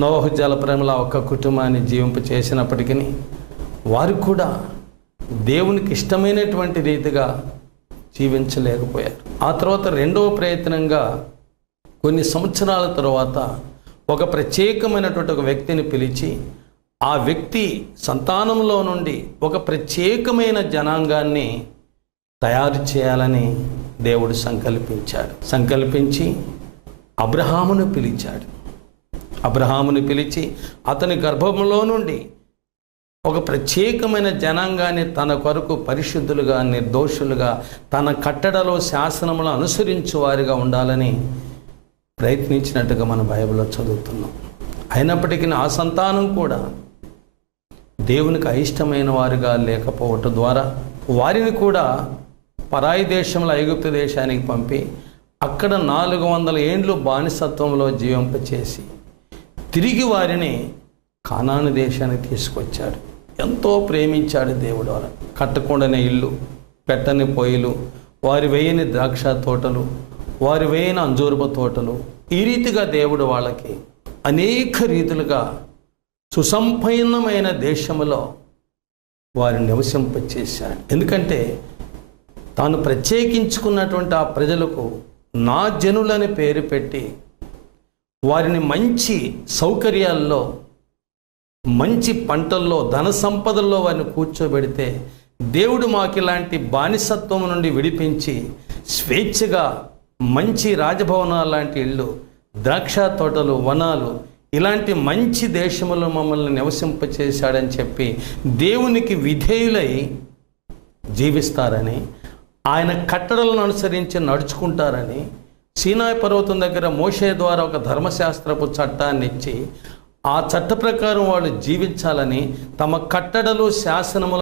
నోహు జలప్రేమల ఒక్క కుటుంబాన్ని జీవింప చేసినప్పటికీ వారు కూడా దేవునికి ఇష్టమైనటువంటి రీతిగా జీవించలేకపోయారు. ఆ తర్వాత రెండవ ప్రయత్నంగా కొన్ని సంవత్సరాల తర్వాత ఒక ప్రత్యేకమైనటువంటి ఒక వ్యక్తిని పిలిచి ఆ వ్యక్తి సంతానంలో నుండి ఒక ప్రత్యేకమైన జనాంగాన్ని తయారు చేయాలని దేవుడు సంకల్పించాడు. సంకల్పించి అబ్రహామును పిలిచాడు. అబ్రహాముని పిలిచి అతని గర్భంలో నుండి ఒక ప్రత్యేకమైన జనాంగాన్ని తన కొరకు పరిశుద్ధులుగా నిర్దోషులుగా తన కట్టడలో శాసనములు అనుసరించు వారిగా ఉండాలని ప్రయత్నించినట్టుగా మన బైబిల్లో చదువుతున్నాం. అయినప్పటికీ ఆ సంతానం కూడా దేవునికి అయిష్టమైన వారుగా లేకపోవటం ద్వారా వారిని కూడా పరాయి దేశంలో ఐగుప్తు దేశానికి పంపి అక్కడ నాలుగు వందల ఏండ్లు బానిసత్వంలో జీవింపచేసి తిరిగి వారిని కానాను దేశానికి తీసుకొచ్చాడు. ఎంతో ప్రేమించాడు దేవుడు వారు కట్టకుండానే ఇల్లు పెట్టని పొయ్యిలు వారి వేయని ద్రాక్ష తోటలు వారి వేయని అంజూరపు తోటలు. ఈ రీతిగా దేవుడు వాళ్ళకి అనేక రీతులుగా సుసంపన్నమైన దేశంలో వారిని నివసింపచేశాడు. ఎందుకంటే తాను ప్రత్యేకించుకున్నటువంటి ఆ ప్రజలకు నా జనులని పేరు పెట్టి వారిని మంచి సౌకర్యాల్లో మంచి పంటల్లో ధన సంపదల్లో వారిని కూర్చోబెడితే దేవుడు మాకు ఇలాంటి బానిసత్వం నుండి విడిపించి స్వేచ్ఛగా మంచి రాజభవనాలు లాంటి ఇళ్ళు ద్రాక్ష తోటలు వనాలు ఇలాంటి మంచి దేశములో మమ్మల్ని నివసింపచేశాడని చెప్పి దేవునికి విధేయులై జీవిస్తారని ఆయన కట్టడలను అనుసరించి నడుచుకుంటారని సీనాయి పర్వతం దగ్గర మోషే ద్వారా ఒక ధర్మశాస్త్రపు చట్టాన్ని ఇచ్చి ఆ చట్ట ప్రకారం వాళ్ళు జీవించాలని తమ కట్టడలు శాసనములు